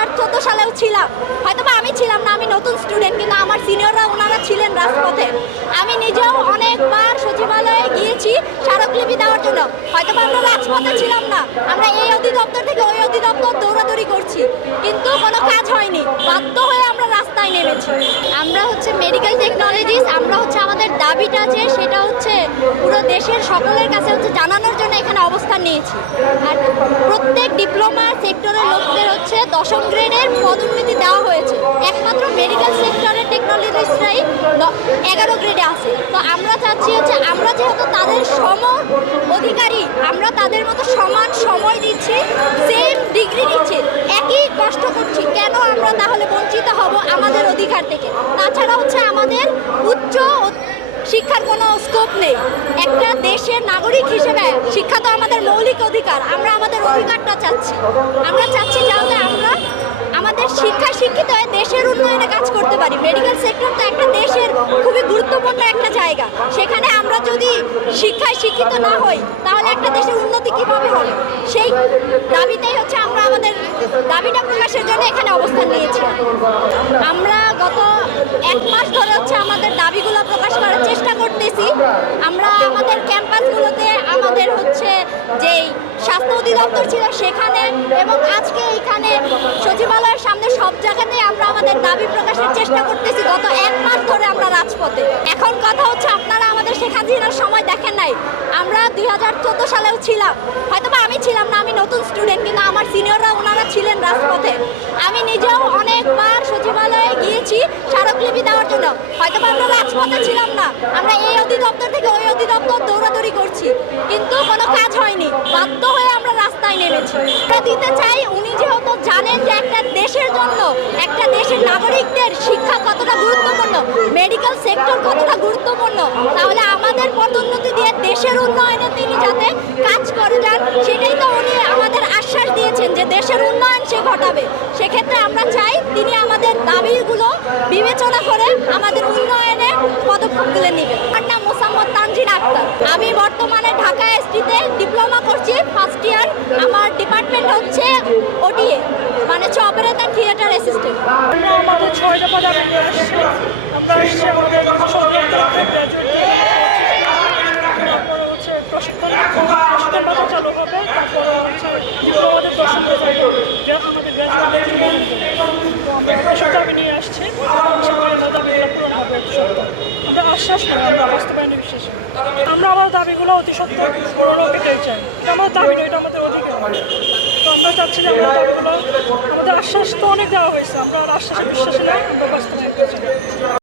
হাজার চোদ্দ সালেও ছিলাম। হয়তো আমি ছিলাম না, আমি নতুন স্টুডেন্ট কিন্তু আমার সিনিয়ররা ওনারা ছিলেন রাজপথে। আমি নিজেও অনেকবার সচিবালয়ে গিয়েছি স্মারকলিপি দেওয়ার জন্য। হয়তো বা আমরা রাজপথে ছিলাম না, আমরা এই অধিদপ্তর থেকে ওই অধিদপ্তর দৌড়াদৌড়ি করছি। কিন্তু কোনো কাজ হয়নি, বাধ্য হয়ে আমরা রাস্তায় নেমেছি। আমরা হচ্ছে মেডিকেল টেকনোলজিস আমরা হচ্ছে আমাদের দাবিটা যে সেটা হচ্ছে দেশের সকলের কাছে হচ্ছে জানানোর জন্য এখানে অবস্থান নিয়েছি। আর প্রত্যেক ডিপ্লোমা সেক্টরের লোকদের হচ্ছে দশম গ্রেডের পদোন্নতি দেওয়া হয়েছে। একমাত্র মেডিকেল সেক্টরের টেকনোলজিস্টরাই এগারো গ্রেডে আছে। তো আমরা চাচ্ছি হচ্ছে আমরা যেহেতু তাদের সম অধিকারী, আমরা তাদের মতো সমান সময় দিচ্ছি সেম ডিগ্রি দিচ্ছি একই কষ্ট করছি, কেন আমরা তাহলে বঞ্চিত হব আমাদের অধিকার থেকে? তাছাড়া হচ্ছে আমাদের উচ্চ শিক্ষার কোনো স্কোপ নেই। একটা দেশের নাগরিক হিসেবে শিক্ষা তো আমাদের মৌলিক অধিকার, আমরা আমাদের অধিকারটা চাচ্ছি। আমরা চাচ্ছি যাতে আমরা আমাদের শিক্ষা শিক্ষিত হয়ে দেশের উন্নয়নে কাজ করতে পারি। মেডিকেল সেক্টর তো একটা দেশের খুবই গুরুত্বপূর্ণ একটা জায়গা। সেখানে আমরা যদি শিক্ষায় শিক্ষিত না হই, তাহলে একটা দেশের উন্নতি কীভাবে হবে? সেই দাবিতেই হচ্ছে আমরা আমাদের দাবিটা প্রকাশের জন্য এখানে অবস্থান নিয়েছি। আমরা গত এক মাস ধরে হচ্ছে আমাদের দাবিগুলো প্রকাশ করার চেষ্টা করতেছি আমরা আমাদের ক্যাম্পাসগুলোতে আমাদের হচ্ছে যেই স্বাস্থ্য অধিদপ্তর ছিল সেখানে এবং আজকে এখানে সচিবালয়ের সামনে সব জায়গাতে আমরা আমাদের দাবি প্রকাশের চেষ্টা করতেছি গত এক মাস ধরে আমরা রাজপথে। এখন কথা হচ্ছে আপনারা আমাদের শেখ সময় দেখেন নাই। আমরা দুই হাজার চোদ্দ সালেও ছিলাম। হয়তো আমি ছিলাম না, আমি নতুন স্টুডেন্ট কিন্তু আমার সিনিয়ররা ওনারা ছিলেন রাজপথে আমি নিজেও অনেকবার সচিবালয়ে গিয়েছি স্মারকলিপি দেওয়ার জন্য হয়তো আমরা রাজপথে ছিলাম না। আমরা এই অধিদপ্তর থেকে ওই অধিদপ্তর দৌড়াদৌড়ি করছি। কিন্তু কোনো কাজ হয়নি। বাধ্য হয়ে আমরা রাস্তায় নেমেছি। আমরা দিতে চাই, উনি যেহেতু জানেন যে একটা দেশের জন্য, একটা দেশের নাগরিকদের শিক্ষা কতটা গুরুত্বপূর্ণ মেডিকেল সেক্টর কতটা গুরুত্বপূর্ণ, তাহলে আমাদের পদোন্নতি দিয়ে দেশের উন্নয়নে তিনি যাতে কাজ করে যান, সেটাই তো উনি আমাদের আশ্বাস দিয়েছেন যে দেশের উন্নয়ন সে ঘটাবে সেক্ষেত্রে আমরা চাই তিনি আমাদের দাবিগুলো বিবেচনা করে আমাদের উন্নয়নে পদক্ষেপ পদক্ষেপগুলো নিবে। আমার নাম মোসাম্মদ তানজিন আক্তার। আমি বর্তমানে ঢাকা এসটিতে ডিপ্লোমা করছি ফার্স্ট ইয়ার আমার ডিপার্টমেন্ট হচ্ছে ওডিএ মানে হচ্ছে অপারেটার থিয়েটার অ্যাসিস্ট্যান্ট আমাদের ছয়টা পদ আমরা আসছি আমাদের সরকার তরফে গ্র্যাজুয়েট তারপরে হচ্ছে প্রশিক্ষণ প্রশিক্ষণ পাতা চালু হবে তারপরে হচ্ছে ডিপ্লোমাদের দর্শন যে আমাদের গ্র্যাজুয়েট তো আমরা এসব দাবি নিয়ে আসছি। আমরা আশ্বাস করি, আমরা বাস্তবায়নে বিশ্বাস। আমরা আমাদের দাবিগুলো অতি সত্য পূরণ পেতেই চাই। আমাদের দাবি নয়, এটা আমাদের অধিকার। তো আমরা চাচ্ছি যে আমরা দাবিগুলো, আমাদের আশ্বাস তো অনেক দেওয়া হয়েছে, আমরা আর আশ্বাসে বিশ্বাসী নয় আমরা বাস্তবায়ন